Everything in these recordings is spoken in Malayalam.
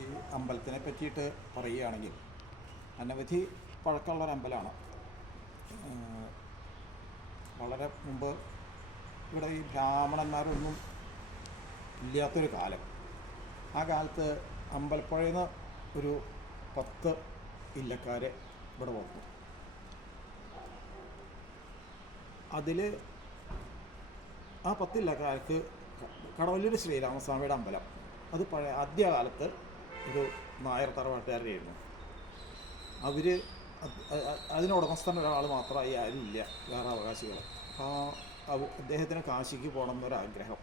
ഈ അമ്പലത്തിനെ പറ്റിയിട്ട് പറയുകയാണെങ്കിൽ അനവധി പഴക്കമുള്ളൊരമ്പലമാണ് വളരെ മുമ്പ് ഇവിടെ ഈ ബ്രാഹ്മണന്മാരൊന്നും ഇല്ലാത്തൊരു കാലം. ആ കാലത്ത് അമ്പലപ്പുഴയിൽ നിന്ന് ഒരു പത്ത് ഇല്ലക്കാരെ ഇവിടെ വന്നു. അതിൽ ആ പത്ത് ഇല്ലക്കാർക്ക് കടവല്ലൂർ ശ്രീരാമസ്വാമിയുടെ അമ്പലം. അത് പഴയ ആദ്യകാലത്ത് ഒരു നായർ തറവാട്ടുകാരുടെയായിരുന്നു അവർ അതിന് ഉടമസ്ഥൻ ഒരാൾ മാത്രമായി ആരുമില്ല വേറെ അവകാശികൾ. അപ്പോൾ അദ്ദേഹത്തിന് കാശിക്ക് പോകണം എന്നൊരാഗ്രഹം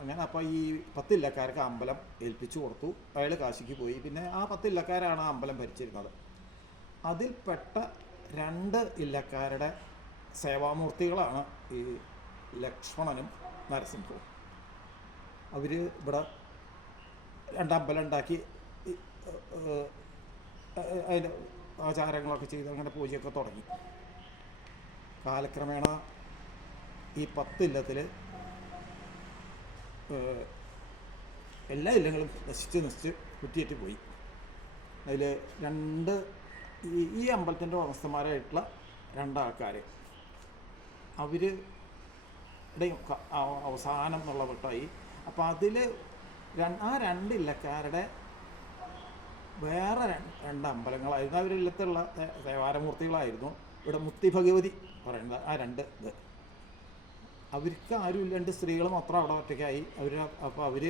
അങ്ങനെ അപ്പോൾ ഈ പത്തില്ലക്കാർക്ക് അമ്പലം ഏൽപ്പിച്ചു കൊടുത്തു. അയാൾ കാശിക്ക് പോയി. പിന്നെ ആ പത്തില്ലക്കാരാണ് ആ അമ്പലം ഭരിച്ചിരുന്നത്. അതിൽപ്പെട്ട രണ്ട് ഇല്ലക്കാരുടെ സേവാമൂർത്തികളാണ് ഈ ലക്ഷ്മണനും നരസിംഹവും. അവർ ഇവിടെ രണ്ടമ്പലം ഉണ്ടാക്കി അതിന്റെ ആചാരങ്ങളൊക്കെ ചെയ്ത് അങ്ങനെ പൂജയൊക്കെ തുടങ്ങി. കാലക്രമേണ ഈ പത്തില്ലത്തിൽ എല്ലാ ഇല്ലങ്ങളും നശിച്ച് നശിച്ച് കുറ്റിയേറ്റ് പോയി. അതിൽ രണ്ട് ഈ അമ്പലത്തിന്റെ ഉടമസ്ഥന്മാരായിട്ടുള്ള രണ്ടാൾക്കാർ അവർ അവസാനം എന്നുള്ള വട്ടായി അപ്പോൾ അതിൽ ആ രണ്ട് ഇല്ലക്കാരുടെ വേറെ രണ്ട് അമ്പലങ്ങളായിരുന്നു. അവരില്ലത്തുള്ള ദേവാരമൂർത്തികളായിരുന്നു. ഇവിടെ മുത്തി ഭഗവതി പറയുന്നത് ആ രണ്ട് ഇത്. അവർക്ക് ആരും രണ്ട് സ്ത്രീകൾ മാത്രം അവിടെ ഒറ്റയ്ക്കായി. അവർ അപ്പോൾ അവർ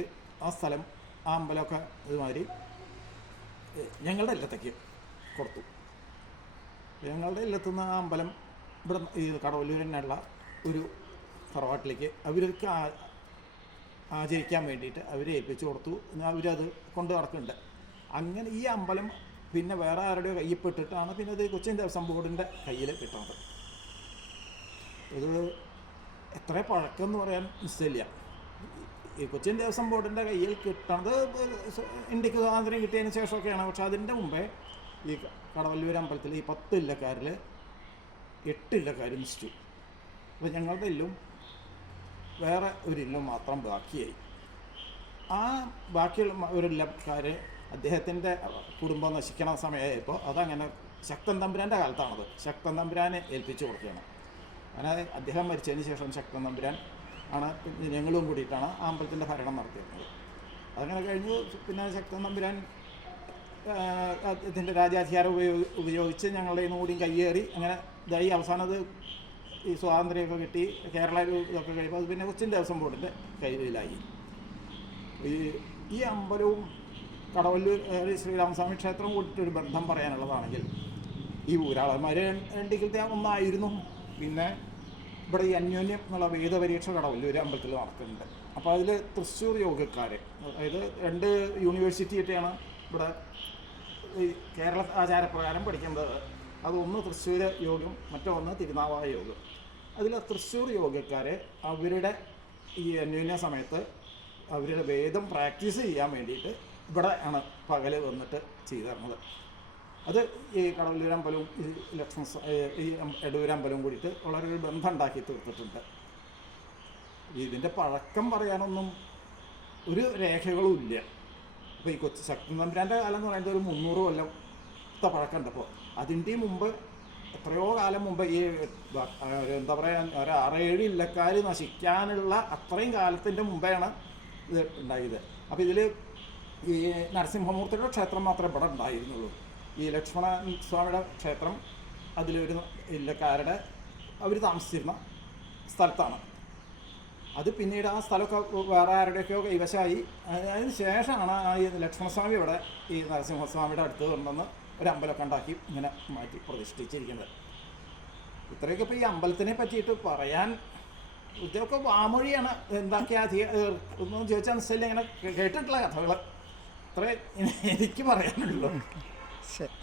ആ സ്ഥലം ആ അമ്പലമൊക്കെ ഇതുമാതിരി ഞങ്ങളുടെ ഇല്ലത്തേക്ക് കൊടുത്തു. ഞങ്ങളുടെ ഇല്ലത്തുനിന്ന് ആ അമ്പലം ഇവിടെ ഈ കടവല്ലൂർ തന്നെയുള്ള ഒരു തറവാട്ടിലേക്ക് അവർക്ക് ആചരിക്കാൻ വേണ്ടിയിട്ട് അവരെ ഏൽപ്പിച്ചു കൊടുത്തു. അവരത് കൊണ്ട് നടക്കുന്നുണ്ട്. അങ്ങനെ ഈ അമ്പലം പിന്നെ വേറെ ആരുടെ കയ്യിൽ പെട്ടിട്ടാണ് പിന്നെ അത് കൊച്ചിൻ ദേവസ്വം ബോർഡിന്റെ കയ്യിൽ കിട്ടുന്നത്. ഇത് എത്ര പഴക്കം എന്ന് പറയാൻ നിശ്ചയില്ല ഈ കൊച്ചിൻ ദേവസ്വം ബോർഡിന്റെ കയ്യിൽ കിട്ടുന്നത് ഇന്ത്യയ്ക്ക് സ്വാതന്ത്ര്യം കിട്ടിയതിന് ശേഷമൊക്കെയാണ്. പക്ഷെ അതിന്റെ മുമ്പേ ഈ കടവല്ലൂർ അമ്പലത്തിൽ ഈ പത്ത് ഇല്ലക്കാരിൽ എട്ട് ഇല്ലക്കാർ നിശ്ചിച്ചു അപ്പോൾ ഞങ്ങളുടെ ഇല്ലും വേറെ ഒരു ഇല്ലും മാത്രം ബാക്കിയായി. ആ ബാക്കിയുള്ള ഒരു ഇല്ലക്കാർ അദ്ദേഹത്തിന്റെ കുടുംബം നശിക്കണ സമയമായപ്പോൾ അതങ്ങനെ ശക്തൻ തമ്പുരാന്റെ കാലത്താണത്. ശക്തൻ തമ്പുരാനെ ഏൽപ്പിച്ചു കൊടുക്കുകയാണ്. അങ്ങനെ അദ്ദേഹം മരിച്ചതിന് ശേഷം ശക്തൻ തമ്പുരാൻ ആണ് ജനങ്ങളും കൂടിയിട്ടാണ് അമ്പലത്തിന്റെ ഭരണം നടത്തിയിരുന്നത്. അതങ്ങനെ കഴിഞ്ഞു. പിന്നെ ശക്തൻ തമ്പുരാൻ ഇതിന്റെ രാജാധികാരം ഉപയോഗി ഉപയോഗിച്ച് ഞങ്ങളുടെ കൂടിയും കയ്യേറി അങ്ങനെ ഇതായി. അവസാനത് ഈ സ്വാതന്ത്ര്യമൊക്കെ കിട്ടി. കേരള ഇതൊക്കെ കഴിയുമ്പോൾ അത് പിന്നെ കൊച്ചിൻ ദേവസ്വം ബോർഡിന്റെ കയ്യിലായി. ഈ ഈ അമ്പലവും കടവല്ലൂർ ശ്രീരാമസ്വാമി ക്ഷേത്രം കൂട്ടിട്ടൊരു ബന്ധം പറയാനുള്ളതാണെങ്കിൽ ഈ ഊരാളന്മാർ രണ്ടിക്കലത്തെ ഒന്നായിരുന്നു. പിന്നെ ഇവിടെ ഈ അന്യോന്യം എന്നുള്ള വേദപരീക്ഷ കടവല്ലൂർ അമ്പലത്തിൽ നടക്കുന്നുണ്ട്. അപ്പോൾ അതിൽ തൃശ്ശൂർ യോഗക്കാർ അതായത് രണ്ട് യൂണിവേഴ്സിറ്റി ആയിട്ടാണ് ഇവിടെ ഈ കേരള ആചാരപ്രകാരം പഠിക്കുന്നത്. അതൊന്ന് തൃശ്ശൂർ യോഗം മറ്റൊന്ന് തിരുനാവായ യോഗം. അതിൽ തൃശ്ശൂർ യോഗക്കാർ അവരുടെ ഈ അന്യോന്യ സമയത്ത് അവരുടെ വേദം പ്രാക്ടീസ് ചെയ്യാൻ വേണ്ടിയിട്ട് ഇവിടെ ആണ് പകൽ വന്നിട്ട് ചെയ്തു തരുന്നത് അത് ഈ കടവല്ലൂരമ്പലവും ഈ ലക്ഷ്മണ ഈ എടൂരമ്പലവും കൂടിയിട്ട് വളരെ ഒരു ബന്ധം ഉണ്ടാക്കി തീർത്തിട്ടുണ്ട്. ഇതിന്റെ പഴക്കം പറയാനൊന്നും ഒരു രേഖകളും ഇല്ല അപ്പോൾ ഈ കൊച്ചു ശക്തി തമ്പുരാന്റെ കാലം എന്ന് പറയുന്നത് ഒരു മുന്നൂറ് കൊല്ലത്തെ പഴക്കമുണ്ട്. അപ്പോൾ അതിന്റെ മുമ്പ് എത്രയോ കാലം മുമ്പ് ഈ എന്താ പറയുക ഒരു ആറേഴ് ഇല്ലക്കാർ നശിക്കാനുള്ള അത്രയും കാലത്തിന്റെ മുമ്പേയാണ് ഇത് ഉണ്ടായത്. അപ്പോൾ ഇതിൽ ഈ നരസിംഹമൂർത്തിയുടെ ക്ഷേത്രം മാത്രമേ ഇവിടെ ഉണ്ടായിരുന്നുള്ളൂ. ഈ ലക്ഷ്മണ സ്വാമിയുടെ ക്ഷേത്രം അതിലൊരു ഇല്ലക്കാരുടെ അവർ താമസിച്ചിരുന്ന സ്ഥലത്താണ്. അത് പിന്നീട് ആ സ്ഥലമൊക്കെ വേറെ ആരുടെയൊക്കെയോ കൈവശമായി. അതിന് ശേഷമാണ് ആ ഈ ലക്ഷ്മണസ്വാമി ഇവിടെ ഈ നരസിംഹസ്വാമിയുടെ അടുത്ത് കൊണ്ടുവന്ന് ഒരു അമ്പലമൊക്കെ ഉണ്ടാക്കി ഇങ്ങനെ മാറ്റി പ്രതിഷ്ഠിച്ചിരിക്കുന്നത്. ഇത്രയൊക്കെ ഇപ്പോൾ ഈ അമ്പലത്തിനെ പറ്റിയിട്ട് പറയാൻ ഇതൊക്കെ വാമൊഴിയാണ് എന്താക്കിയാ അധികം ഒന്നും ചോദിച്ചാൽ മനസ്സിലായില്ല ഇങ്ങനെ കേട്ടിട്ടുള്ള കഥകൾ അത്രേ എനിക്ക് പറയാനുള്ളൂ. ശരി.